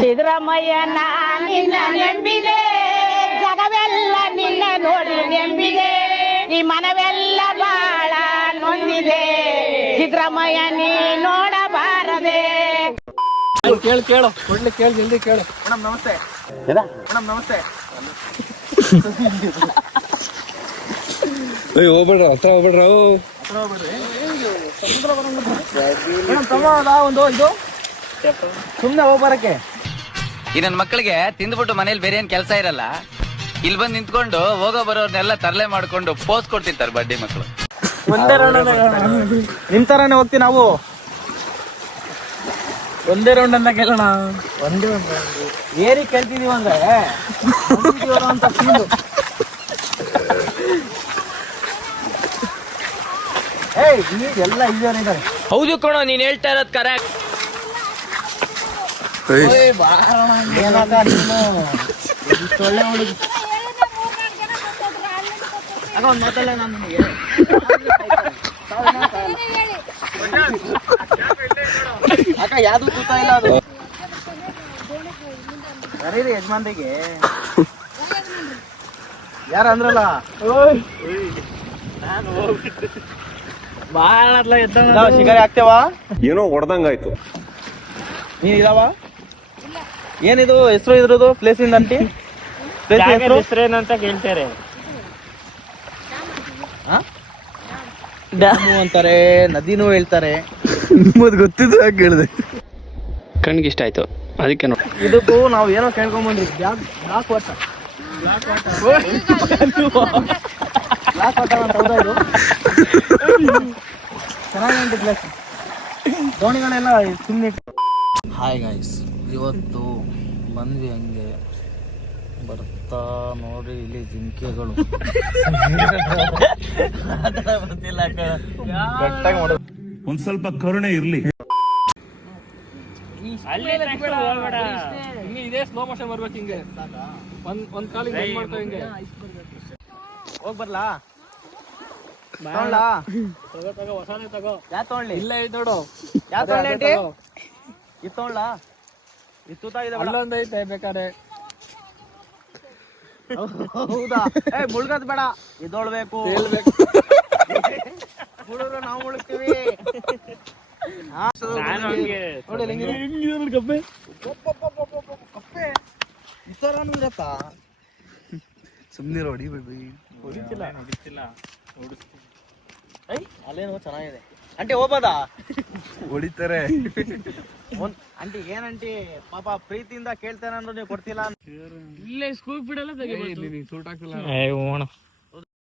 ಸಿದ್ದರಾಮಯ್ಯನ ನಿನ್ನ ನೆಂಬಿದೆ, ಜಗವೆಲ್ಲ ನಿನ್ನ ನೋಡಿ ನೆಂಬಿದೆ, ಈ ಮನವೆಲ್ಲ ಬಾಳ ನೊಂದಿದೆ, ಸಿದ್ದರಾಮಯ್ಯ ನೀ ನೋಡಬಾರದೆ. ಕೇಳು ಕೊಡ್ಲಿ, ಕೇಳು ಜಲ್ದಿ ಕೇಳು. ಮೇಡಮ್ ನಮಸ್ತೆ. ಮೇಡಮ್ ನಮಸ್ತೆ. ಹೋಗ್ಬೇಡ್ರ, ಹತ್ರ ಹೋಗ್ಬೇಡ್ರ. ಮೇಡಮ್ ತಮ್ಮ ಒಂದು ಇದು ಸುಮ್ಮನೆ ಹೋಗ್ಬರಕ್ಕೆ. ಈ ನನ್ನ ಮಕ್ಕಳಿಗೆ ತಿಂದ್ಬಿಟ್ಟು ಮನೇಲಿ ಬೇರೆ ಏನ್ ಕೆಲಸ ಇರಲ್ಲ, ಇಲ್ಲಿ ಬಂದು ನಿಂತ್ಕೊಂಡು ಹೋಗೋ ಬರೋರ್ನೆಲ್ಲ ತರಲೆ ಮಾಡ್ಕೊಂಡು ಪೋಸ್ ಕೊಡ್ತಿರ್ತಾರೆ ಬಡ್ಡಿ ಮಕ್ಕಳು. ಒಂದೇ ರೌಂಡ್ ನಿಮ್ ತರಾನೇ ಹೋಗ್ತೀವಿ ನಾವು. ಒಂದೇ ರೌಂಡ್ ಅಂತ ಕೇಳೋಣ. ಒಂದೇ ಏರಿ ಕೇಳ್ತಿದೀವ ಅಂದ್ರೆ ಅಂತ ಫೀಲು. ಎಲ್ಲ ಇದ್ದಾರೆ. ಹೌದು ಕಣೋ, ನೀನ್ ಹೇಳ್ತಾ ಇರೋದ್ ಕರೆಕ್ಟ್. ಒಳ್ಳೆ ಹುಡುಗಿ ಆಗ ಒಂದ್ ಮಾತಲ್ಲ ನಾನು ನಿಮಗೆ ಅಕ್ಕ ಯಾವ್ದು ಕೂತಾ ಇಲ್ಲ. ಅದು ಬರೀರಿ ಯಜಮಾನ್ರಿಗೆ ಯಾರ ಅಂದ್ರಲ್ಲ. ಶಿಕಾರಿ ಆಗ್ತೇವಾ? ಏನೋ ಹೊಡೆದಂಗಾಯ್ತು. ನೀನ್ ಇದಾವ? ಏನಿದು ಹೆಸರು ಇದ್ರದು ಪ್ಲೇಸ್ ಇಂದ ಅಂಟಿ? ಹೆಸರೇನಂತ ಕೇಳ್ತಾರೆ. ಡ್ಯಾಮು ಅಂತಾರೆ, ನದಿನೂ ಹೇಳ್ತಾರೆ. ನಿಮ್ಮದು ಗೊತ್ತಿದ್ದು ಯಾಕೆ ಕೇಳಿದೆ? ಕಣ್ಗೆ ಇಷ್ಟ ಆಯ್ತು ಅದಕ್ಕೆ ನೋಡಿ. ಇದಕ್ಕೂ ನಾವು ಏನೋ ಕೇಳ್ಕೊಂಬಂದ್ರಿ. ಬ್ಲಾಕ್ ವಾಟರ್ ಅಂತ ಹೌದಾ? ಇದು ಚೆನ್ನಾಗಿ ಪ್ಲೇಸ್. ದೋಣಿಗಳೆಲ್ಲ ಸುಮ್ಮನೆ. ಹಾಯ್ ಗೈಸ್, ಇವತ್ತು ಬಂದ್ವಿ ಹಂಗೆ ಬರ್ತಾ ನೋಡಿ ಇಲ್ಲಿ ಜಿಂಕೆಗಳು. ಒಂದ್ ಸ್ವಲ್ಪ ಕರುಣೆ ಇರ್ಲಿ. ಇದೇ ಸ್ಲೋ ಮೋಷನ್ ಬರ್ಬೇಕು. ಹಿಂಗೆ ಒಂದ್ ಕಾಲಿಗೆ ಮಾಡ್ತಾ ಹಿಂಗೆ ಹೋಗ್ ಬರ್ಲಾ? ಹೊಸಾನೆ ತಗೋ. ಯಾ ತಗೊಳ್ಳಿ? ಇಲ್ಲ ನೋಡು. ಯಾ ತಗೊಳ್ಳಿ? ಇದು ತಗೊಳ್ಳ? ಇದು ಅಲ್ಲೊಂದ್ ಐತೆ ಬೇಕಾರೆ. ಹೌದಾ? ಮುಳ್ಗದ್ ಬೇಡ, ಇದೊಳ್ಬೇಕು. ಹುಡುಗರು ನಾವು ಮುಳುಗ್ತೀವಿ. ಕಪ್ಪೆ ಈ ತರಾನು ಇರತ್ತಾ? ಸುಮ್ನಿರ, ಹೊಡಿಬೇಡಿ. ಅಲ್ಲೇನೋ ಚೆನ್ನಾಗಿದೆ. ಆಂಟಿ ಹೋಗ್ಬೋದಾ? ಹೊಡಿತಾರೆ. ಆಂಟಿ ಏನಂಟಿ ಪಾಪ ಪ್ರೀತಿಯಿಂದ ಕೇಳ್ತೇನೆ ಅಂದ್ರೆ ನೀವು ಕೊಡ್ತಿಲ್ಲ. ಇಲ್ಲೇ ಸ್ಕೂಲ್ ಬಿಡಲ್ಲ.